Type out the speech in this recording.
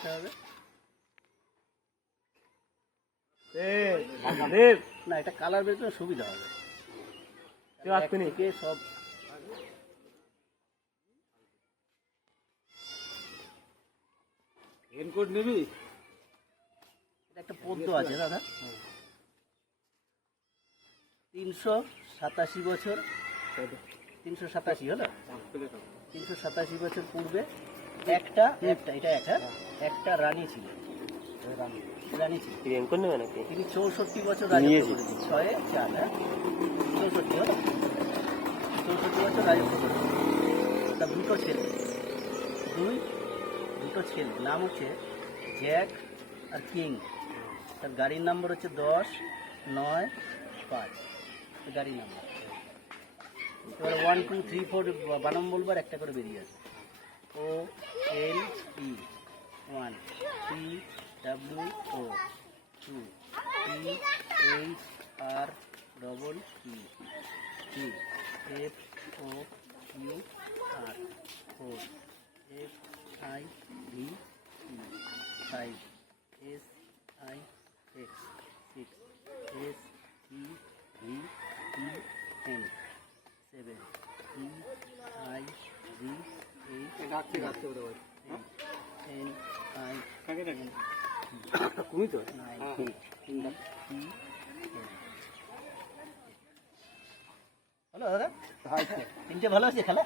দিতে হবে। না, এটা কালার বের করে সুবিধা হবে। এক থেকে সব রেনকোট নিবি? এটা একটা পদ্ম আছে দাদা, 387 বছর, 387 হলো, 387 বছর পূর্বে একটা একটা রানী ছিল। রানী ছিল, তিনি 64 বছর রাজত্ব করেছেন। 6-4, 64 হলো, 64 বছর রাজত্ব করেছেন। তার দুটো ছেলে, দুটো ছেলে, নাম হচ্ছে জ্যাক আর কিং। তার গাড়ির নাম্বার হচ্ছে 10-9-5, গাড়ির নাম্বার। এবার 1 2 3 4 বানাম বলবার একটা করে বেরিয়ে আসবে। OLE 1, TWO 2, THREE 2, FOUR 4, FIVE 5, SIX 6, SEVEN 7, EIV 8, তুমি তো 9, হলো দাদা? তিনটে ভালো আছে খেলা।